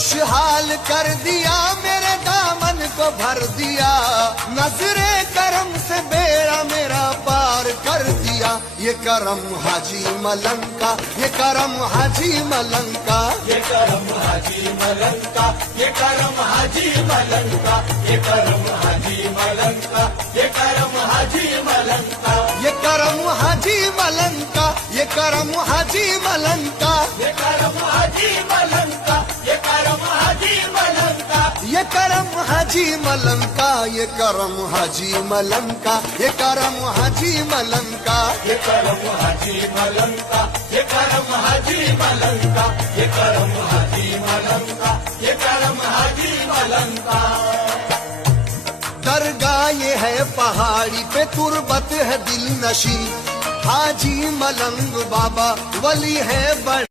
खुशहाल कर दिया, मेरे दामन को भर दिया, नजरे करम से बेड़ा मेरा पार कर दिया। ये करम हाजी मलंग का, ये करम हाजी मलंग का, ये करम हाजी मलंग का, ये करम हाजी मलंग का, ये करम हाजी मलंग का, ये करम हाजी मलंग का, ये करम हाजी मलंग का, ये करम हाजी मलंग का, ये करम हाजी मलंग का, ये करम हाजी मलंग का, ये करम हाजी मलंग का, ये करम हाजी मलंग का, ये करम हाजी मलंग का, ये करम हाजी मलंग का, ये करम हाजी मलंग का, ये करम हाजी मलंग का, ये करम हाजी मलंग का। दरगाह ये है पहाड़ी पे, तुरबत है दिल नशी, हाजी मलंग बाबा वली है बड़े।